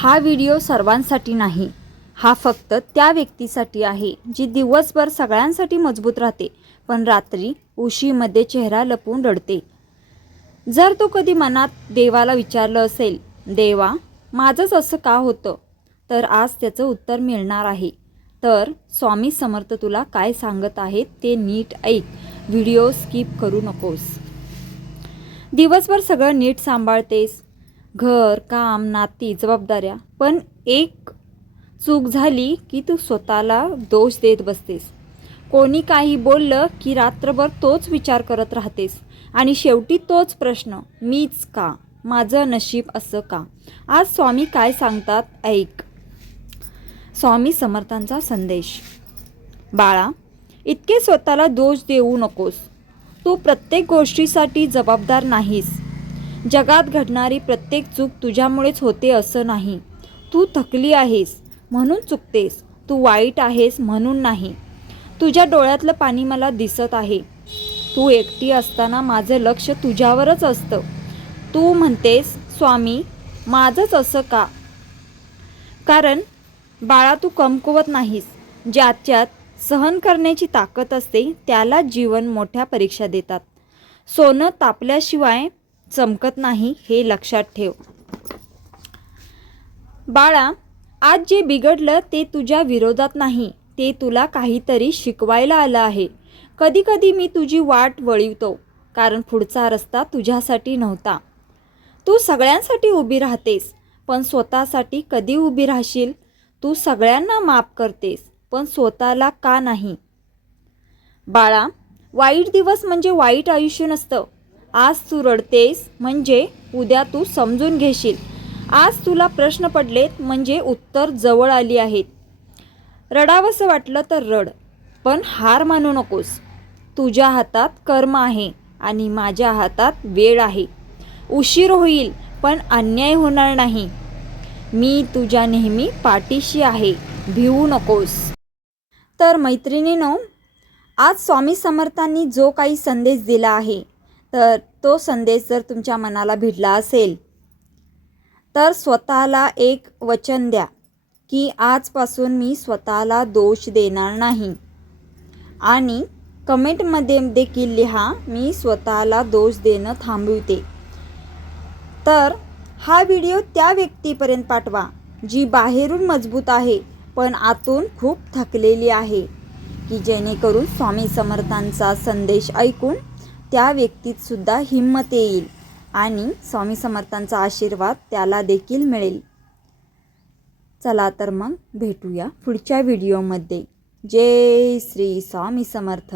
हा व्हिडिओ सर्वांसाठी नाही, हा फक्त त्या व्यक्तीसाठी आहे जी दिवसभर सगळ्यांसाठी मजबूत राहते, पण रात्री उशीमध्ये चेहरा लपवून रडते. जर तो कधी मनात देवाला विचारलं असेल, देवा माझंच असं का होतं, तर आज त्याचं उत्तर मिळणार आहे. तर स्वामी समर्थ तुला काय सांगत आहेत ते नीट ऐक, व्हिडिओ स्किप करू नकोस. दिवसभर सगळं नीट सांभाळतेस, घर, काम, नाती, जबाबदाऱ्या, पण एक चूक झाली की तू स्वतःला दोष देत बसतेस. कोणी काही बोललं की रात्रभर तोच विचार करत राहतेस आणि शेवटी तोच प्रश्न, मीच का, माझं नशीब असं का. आज स्वामी काय सांगतात ऐक. स्वामी समर्थांचा संदेश. बाळा, इतके स्वतःला दोष देऊ नकोस. तू प्रत्येक गोष्टीसाठी जबाबदार नाहीस. जगात घडणारी प्रत्येक चूक तुझ्यामुळेच होते असं नाही. तू थकली आहेस म्हणून चुकतेस, तू वाईट आहेस म्हणून नाही. तुझ्या डोळ्यातलं पाणी मला दिसत आहे. तू एकटी असताना माझं लक्ष तुझ्यावरच असतं. तू म्हणतेस, स्वामी माझंच असं का. कारण बाळा, तू कमकुवत नाहीस. ज्याच्यात सहन करण्याची ताकद असते त्याला जीवन मोठ्या परीक्षा देतात. सोनं तापल्याशिवाय चमकत नाही, हे लक्षात ठेव. बाळा, आज जे बिघडलं ते तुझ्या विरोधात नाही, ते तुला काहीतरी शिकवायला आलं आहे. कधी कधी मी तुझी वाट वळवतो, कारण पुढचा रस्ता तुझ्यासाठी नव्हता. तू सगळ्यांसाठी उभी राहतेस, पण स्वतःसाठी कधी उभी राहशील. तू सगळ्यांना माफ करतेस, पण स्वतःला का नाही. बाळा, वाईट दिवस म्हणजे वाईट आयुष्य नसतं. आज तू रडतेस म्हणजे उद्या तू समजून घेशील. आज तुला प्रश्न पडलेत म्हणजे उत्तर जवळ आली आहेत. रडावंसं वाटलं तर रड, पण हार मानू नकोस. तुझ्या हातात कर्म आहे आणि माझ्या हातात वेळ आहे. उशीर होईल पण अन्याय होणार नाही. मी तुझ्या नेहमी पाठीशी आहे, भिवू नकोस. तर मैत्रिणींनो, आज स्वामी समर्थांनी जो काही संदेश दिला आहे, तर तो संदेश जर तुमच्या मनाला भिडला असेल तर स्वतःला एक वचन द्या की आजपासून मी स्वतःला दोष देणार नाही. आणि कमेंटमध्ये देखील लिहा, मी स्वतःला दोष देणं थांबवते. तर हा व्हिडिओ त्या व्यक्तीपर्यंत पाठवा जी बाहेरून मजबूत आहे पण आतून खूप थकलेली आहे, की जेणेकरून स्वामी समर्थांचा संदेश ऐकून त्या व्यक्तीत सुद्धा हिंमत येईल आणि स्वामी समर्थांचा आशीर्वाद त्याला देखील मिळेल. चला तर मग भेटूया पुढच्या व्हिडिओमध्ये. जय श्री स्वामी समर्थ.